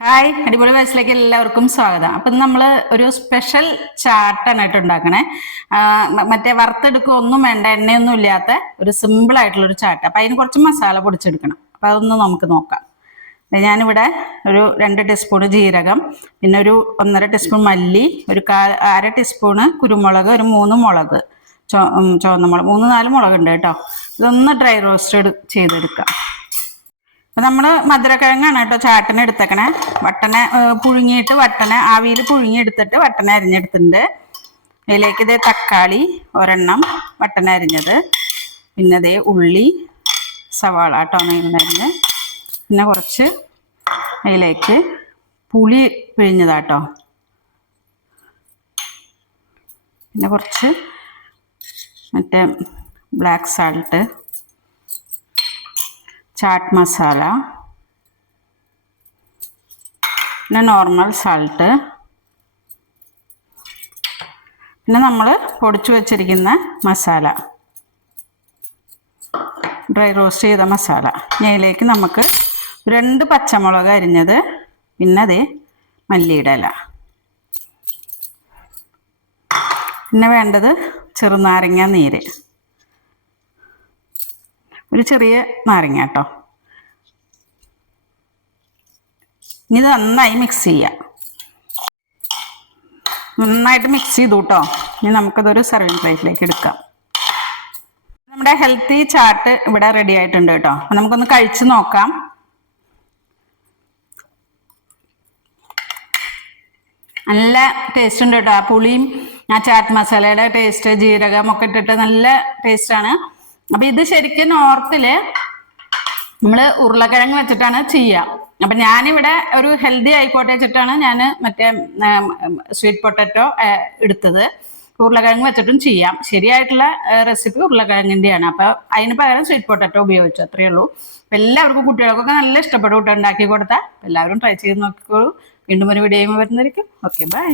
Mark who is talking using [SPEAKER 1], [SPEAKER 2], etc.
[SPEAKER 1] Hi അടിപൊളി വയസ്സിലേക്ക് എല്ലാവർക്കും സ്വാഗതം. അപ്പം നമ്മൾ ഒരു സ്പെഷ്യൽ ചാട്ടാണ് ഉണ്ടാക്കണേ. മറ്റേ വറുത്തെടുക്കുക ഒന്നും വേണ്ട എണ്ണയൊന്നും ഇല്ലാത്ത ഒരു സിമ്പിൾ ആയിട്ടുള്ള ഒരു ചാട്ട്. അപ്പം അതിന് കുറച്ച് മസാല പൊടിച്ചെടുക്കണം. അപ്പം അതൊന്ന് നമുക്ക് നോക്കാം. ഞാനിവിടെ ഒരു രണ്ട് ടീസ്പൂൺ ജീരകം പിന്നെ ഒരു ഒന്നര ടീസ്പൂൺ മല്ലി ഒരു കാ അര ടീസ്പൂണ് കുരുമുളക് ഒരു മൂന്ന് മുളക് ചോ ചുവന്ന മുളക് മൂന്ന് നാല് മുളക് ഉണ്ട് കേട്ടോ. ഇതൊന്ന് ഡ്രൈ റോസ്റ്റ് ചെയ്തെടുക്കാം. നമ്മൾ മധുരക്കിഴങ്ങാണ് കേട്ടോ ചാട്ടന എടുത്തേക്കണേ. വട്ടന പുഴുങ്ങിയിട്ട് വട്ടനെ ആവിയിൽ പുഴുങ്ങി എടുത്തിട്ട് വട്ടന അരിഞ്ഞെടുത്തിട്ടുണ്ട്. അതിലേക്ക് ഇതേ തക്കാളി ഒരെണ്ണം വട്ടന അരിഞ്ഞത്. പിന്നെ ഇതേ ഉള്ളി സവാള കേട്ടോ നെയ്യുന്നരിഞ്ഞ് പിന്നെ കുറച്ച് അതിലേക്ക് പുളി പിഴിഞ്ഞതാട്ടോ പിന്നെ കുറച്ച് മറ്റേ ബ്ലാക്ക് സാൾട്ട്. ചാട്ട് മസാല പിന്നെ നോർമൽ സാൾട്ട് പിന്നെ നമ്മൾ പൊടിച്ചു വച്ചിരിക്കുന്ന മസാല. ഡ്രൈ റോസ്റ്റ് ചെയ്ത മസാല. ഇതിലേക്ക് നമുക്ക് രണ്ട് പച്ചമുളക് അരിഞ്ഞത് പിന്നെ അത് മല്ലിയുടെ ഇല. പിന്നെ വേണ്ടത് ചെറുനാരങ്ങ നീര്. ഒരു ചെറിയ നാരങ്ങ കേട്ടോ. ഇനി ഇത് നന്നായി മിക്സ് ചെയ്യാം. നന്നായിട്ട് മിക്സ് ചെയ്തു കേട്ടോ. ഇനി നമുക്കതൊരു സർവിങ് പ്ലേറ്റിലേക്ക് എടുക്കാം. നമ്മുടെ ഹെൽത്തി ചാർട്ട് ഇവിടെ റെഡി ആയിട്ടുണ്ട് കേട്ടോ. നമുക്കൊന്ന് കഴിച്ച് നോക്കാം. നല്ല ടേസ്റ്റ് ഉണ്ട് കേട്ടോ. ആ പുളിയും ആ ചാറ്റ് മസാലയുടെ ടേസ്റ്റ് ജീരകം ഒക്കെ ഇട്ടിട്ട് നല്ല ടേസ്റ്റാണ് അപ്പം ഇത് ശരിക്കും നോർത്തിൽ നമ്മൾ ഉരുളക്കിഴങ്ങ് വെച്ചിട്ടാണ് ചെയ്യുക അപ്പൊ ഞാനിവിടെ ഒരു ഹെൽത്തി ആയിക്കോട്ടെ വെച്ചിട്ടാണ് ഞാൻ മറ്റേ സ്വീറ്റ് പൊട്ടറ്റോ എടുത്തത്. ഉരുളക്കിഴങ്ങ് വെച്ചിട്ടും ചെയ്യാം. ശരിയായിട്ടുള്ള റെസിപ്പി ഉരുളക്കിഴങ്ങിന്റെയാണ്. അപ്പോൾ അതിന് പകരം സ്വീറ്റ് പൊട്ടറ്റോ ഉപയോഗിച്ചു അത്രയേ ഉള്ളൂ. എല്ലാവർക്കും കുട്ടികൾക്കൊക്കെ നല്ല ഇഷ്ടപ്പെട്ടു കൂട്ടം ഉണ്ടാക്കി കൊടുത്താൽ എല്ലാവരും ട്രൈ ചെയ്ത് നോക്കിക്കോളൂ. വീണ്ടും ഒരു വീഡിയോ വരുന്നതായിരിക്കും. Okay bye